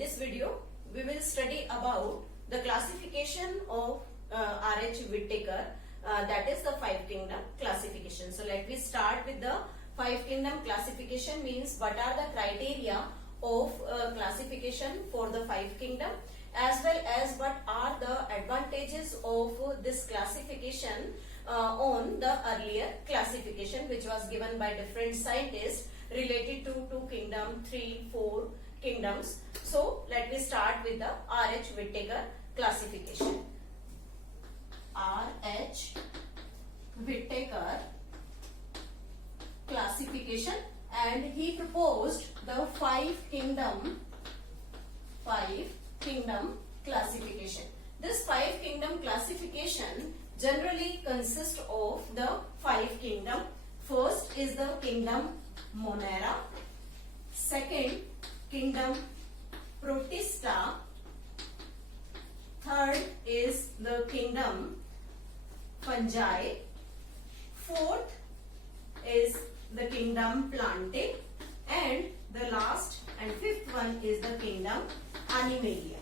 this video, we will study about the classification of R.H. Whittaker, that is the five kingdom classification. So let me start with the five kingdom classification. Means what are the criteria of classification for the five kingdom, as well as what are the advantages of this classification on the earlier classification which was given by different scientists related to two kingdom, 3, 4 kingdoms. So let me start with the R.H. Whittaker classification. R.H. Whittaker classification, and he proposed the five kingdom classification. This five kingdom classification generally consists of the five kingdom. First is the kingdom Monera, second kingdom Protista, third is the kingdom Fungi, fourth is the kingdom Plantae, and the last and fifth one is the kingdom Animalia.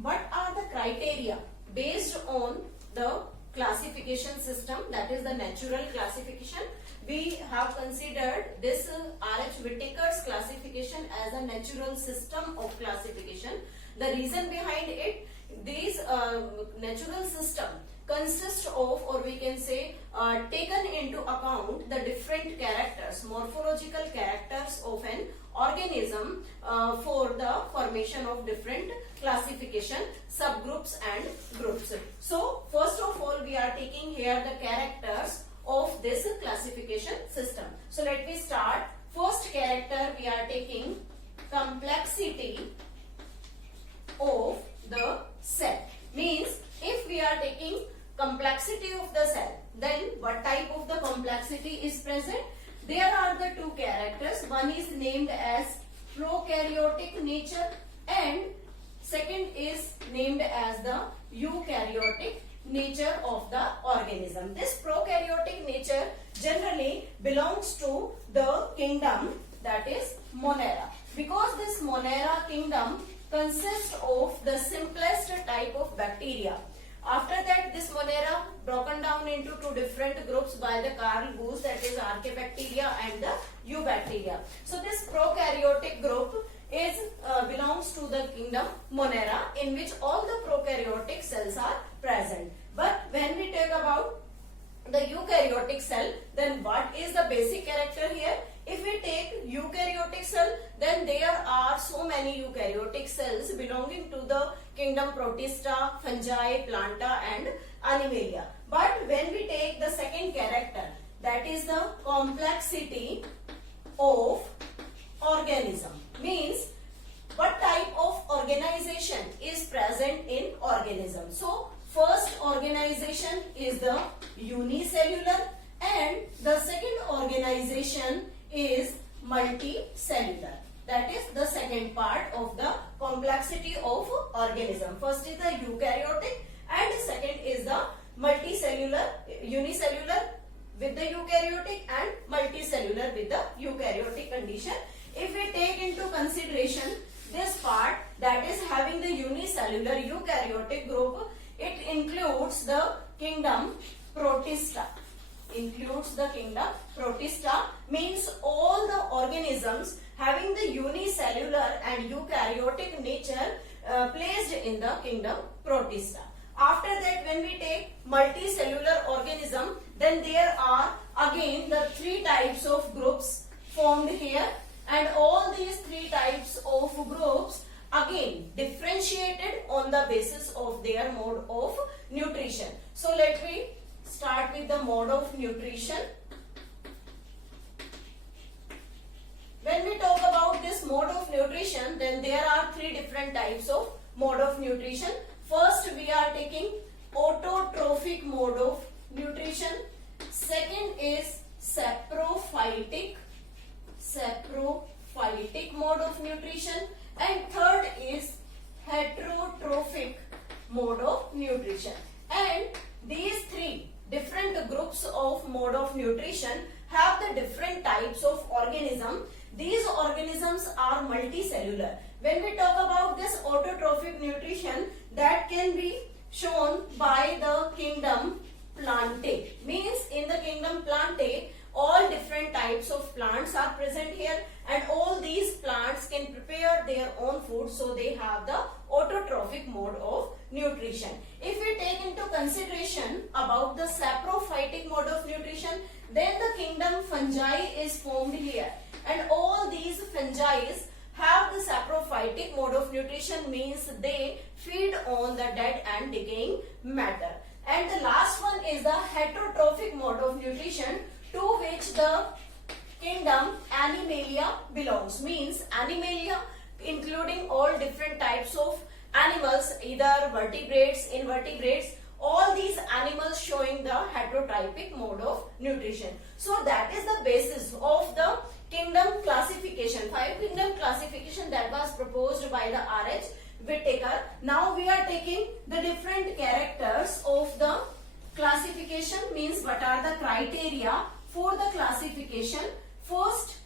What are the criteria based on the classification system, that is the natural classification? We have considered this R.H. Whittaker's classification as a natural system of classification. The reason behind it, these natural system consists of, or we can say taken into account the different characters, morphological characters of an organism for the formation of different classification subgroups and groups. So first of all, we are taking here the characters of this classification system. So let me start. First character, we are taking complexity of the cell. Means if we are taking complexity of the cell, then what type of the complexity is present? There are the two characters. One is named as prokaryotic nature and second is named as the eukaryotic nature of the organism. This prokaryotic nature generally belongs to the kingdom, that is Monera, because this Monera kingdom consists of the simplest type of bacteria. After that, this Monera broken down into two different groups by the Carl Woese, that is Archaebacteria and the Eubacteria. So this prokaryotic group is belongs to the kingdom Monera, in which all the prokaryotic cells are present. But when we talk about the eukaryotic cell, then what is the basic character here? If we take eukaryotic cell, then there are so many eukaryotic cells belonging to the kingdom Protista, Fungi, Planta and Animalia. But when we take the second character, that is the complexity of organism, means what type of organization is present in organism. So first organization is the unicellular and the second organization is multicellular. That is the second part of the complexity of organism. First is the eukaryotic and second is the multicellular, unicellular with the eukaryotic and multicellular with the eukaryotic condition. If we take into consideration this part, that is having the unicellular eukaryotic group, it includes the kingdom Protista. Includes the kingdom Protista, means all the organisms having the unicellular and eukaryotic nature placed in the kingdom Protista. After that, when we take multicellular organism, then there are again the three types of groups formed here, and all these three types of groups again differentiated on the basis of their mode of nutrition. So let me start with the mode of nutrition. When we talk about this mode of nutrition, then there are three different types of mode of nutrition. First, we are taking autotrophic mode of nutrition. Second is saprophytic mode of nutrition, and third is heterotrophic mode of nutrition. And these three different groups of mode of nutrition have the different types of organism These organisms are multicellular. When we talk about this autotrophic nutrition, that can be shown by the kingdom Plantae. Means in the kingdom Plantae, all different types of plants are present here, and all these plants can prepare their own food, so they have the autotrophic mode of nutrition. If we take into consideration about the saprophytic mode of nutrition, then the kingdom Fungi is formed here, and all these fungi have the saprophytic mode of nutrition, means they feed on the dead and decaying matter. And the last one is the heterotrophic mode of nutrition, to which the kingdom Animalia belongs. Means Animalia including all different types of animals, either vertebrates, invertebrates, all these animals showing the heterotypic mode of nutrition. So that is the basis of the kingdom classification, 5 kingdom classification that was proposed by the R.H. Whittaker. Now we are taking the different characters of the classification, means what are the criteria for the classification. First,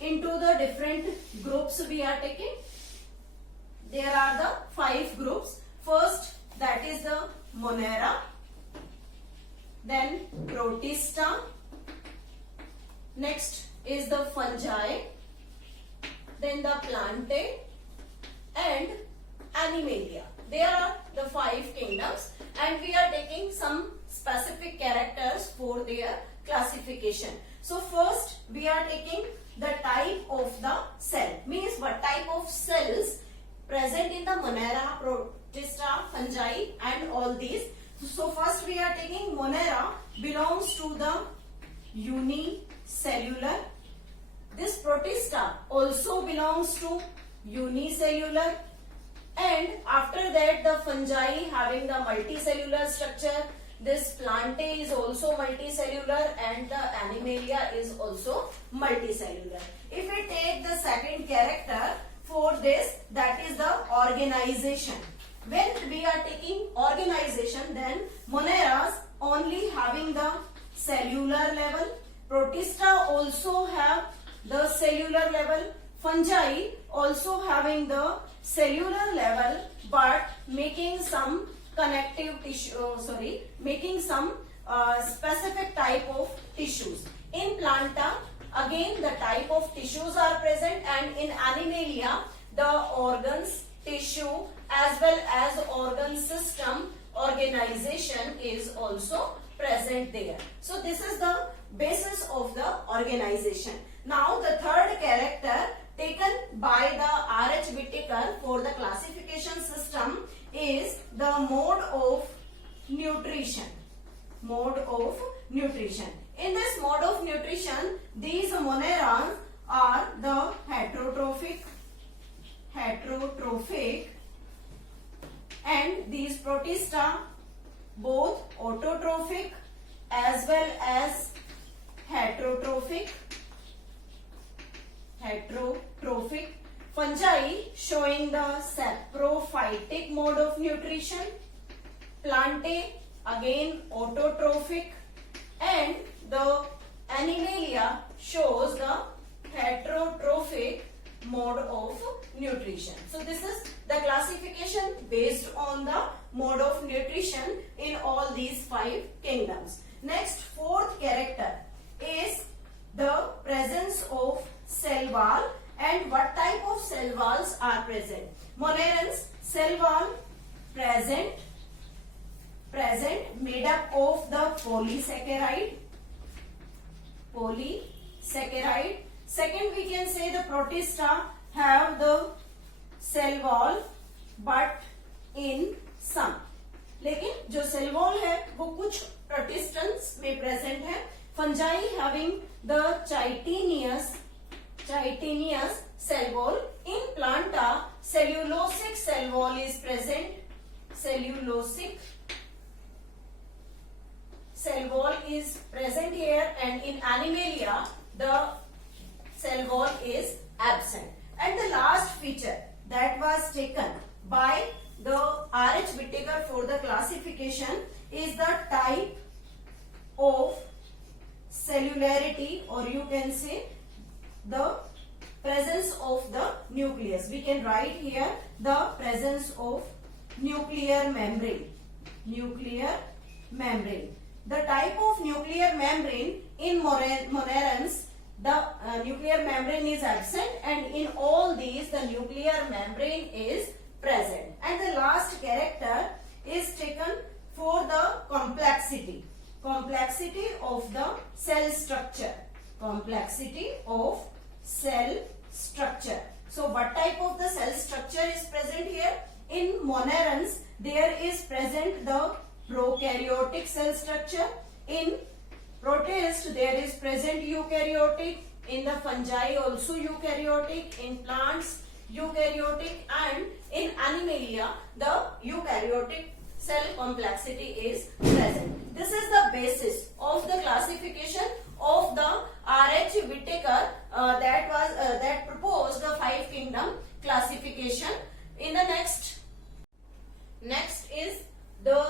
into the different groups we are taking. There are the 5 groups. First, that is the Monera, then Protista, next is the Fungi, then the Plantae and Animalia. There are the 5 kingdoms, and we are taking some specific characters for their classification. So first we are taking the type of the cell, means what type of cells present in the Monera, Protista, Fungi and all these. So first we are taking Monera belongs to the unicellular. This Protista also belongs to unicellular, and after that the Fungi having the multicellular structure. This Plantae is also multicellular, and the Animalia is also multicellular. If we take the second character for this, that is the organization. When we are taking organization, then Moneras only having the cellular level, Protista also have the cellular level, Fungi also having the cellular level, but making some connective tissue, making some specific type of tissues. In Planta, again the type of tissues are present, and in Animalia the organs, tissue as well as organ system organization is also present there. So this is the basis of the organization. Now the third character taken by the R.H. Whittaker for the classification system is the mode of nutrition. Mode of nutrition. In this mode of nutrition, these Moneras are the heterotrophic, and these Protista both autotrophic as well as heterotrophic. Fungi showing the saprophytic mode of nutrition. Plantae again autotrophic, and the Animalia shows the heterotrophic mode of nutrition. So this is the classification based on the mode of nutrition in all these 5 kingdoms. Next, fourth character is the presence of cell wall, and what type of cell walls are present. Monerans, cell wall present made up of the polysaccharide. Second, we can say the Protista have the cell wall but in some. लेकिन जो cell wall है वो कुछ Protistans में present है. Fungi having the chitinous cell wall. In Planta, cellulosic cell wall is present. Cellulosic cell wall is present here, and in Animalia, the cell wall is absent. And the last feature that was taken by the R.H. Whittaker for the classification is the type of cellularity, or you can say the presence of the nucleus. We can write here the presence of nuclear membrane. Nuclear membrane. The type of nuclear membrane in monerans, the nuclear membrane is absent, and in all these the nuclear membrane is present. And the last character is taken for the complexity. Complexity of the cell structure. Complexity of cell structure. So what type of the cell structure is present here? In monerans there is present the prokaryotic cell structure. In protist there is present eukaryotic. In the fungi also eukaryotic. In plants eukaryotic, and in animalia the eukaryotic cell complexity is present. This is the basis of the classification of the R.H. Whittaker that proposed the 5 kingdom classification. In the next is the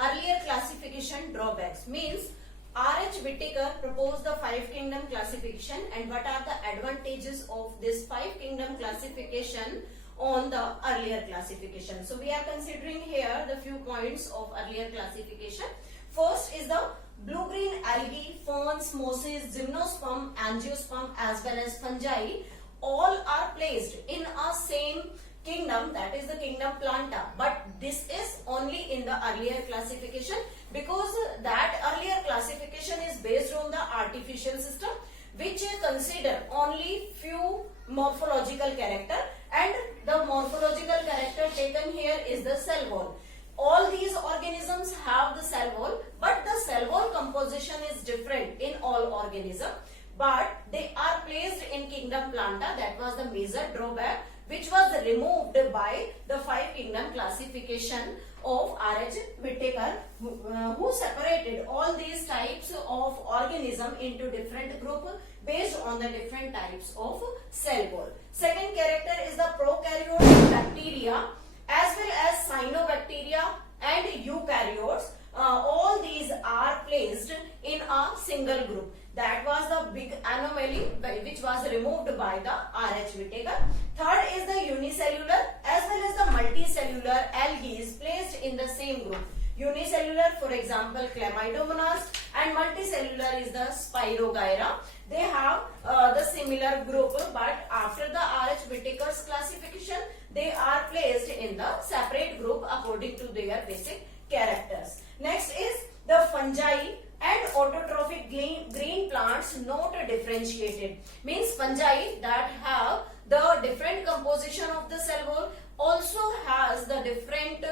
earlier classification drawbacks. Means R.H. Whittaker proposed the 5 kingdom classification, and what are the advantages of this 5 kingdom classification on the earlier classification. So we are considering here the few points of earlier classification. First is the blue-green algae, ferns, mosses, gymnosperm, angiosperm as well as fungi all are placed in a same kingdom, that is the kingdom planta, but this is only in the earlier classification, because that earlier classification is based on the artificial system which consider only few morphological character, and the morphological character taken here is the cell wall. All these organisms have the cell wall, but the cell wall composition is different in all organisms, but they are placed in kingdom planta. That was the major drawback which was removed by the 5 kingdom classification of R.H. Whittaker, who separated all these types of organism into different groups based on the different types of cell wall. Second character is the prokaryotic bacteria as well as cyanobacteria and eukaryotes. All these are placed in a single group. That was the big anomaly which was removed by the R.H. Whittaker. Third is the unicellular as well as the multicellular algae is placed in the same group. Unicellular, for example, Chlamydomonas, and multicellular is the Spirogyra. They have the similar group, but after the R.H. Whittaker's classification, they are placed in the separate group according to their basic characters. Next is the fungi and autotrophic green plants not differentiated. Means fungi that have the different composition of the cell wall also has the different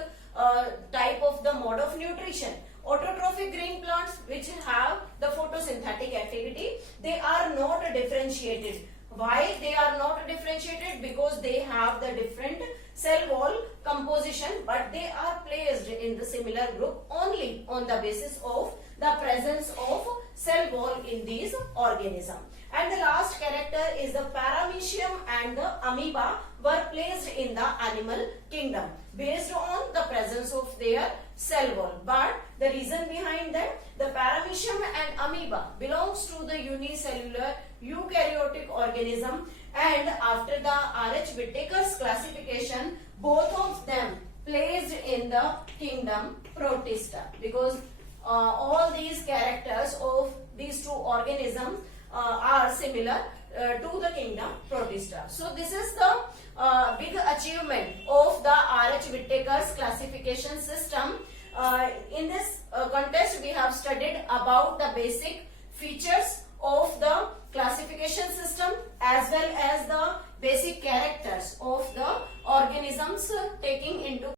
type of the mode of nutrition. Autotrophic green plants which have the photosynthetic activity, they are not differentiated. Why they are not differentiated? Because they have the different cell wall composition, but they are placed in the similar group only on the basis of the presence of cell wall in these organisms. And the last character is the paramecium and the amoeba were placed in the animal kingdom based on the presence of their cell wall. But the reason behind that, the paramecium and amoeba belongs to the unicellular eukaryotic organism, and after the R.H. Whittaker's classification, both of them placed in the kingdom Protista, because all these characters of these two organisms are similar to the kingdom Protista. So this is the big achievement of the R.H. Whittaker's classification system. In this context, we have studied about the basic features of the classification system as well as the basic characters of the organisms taking into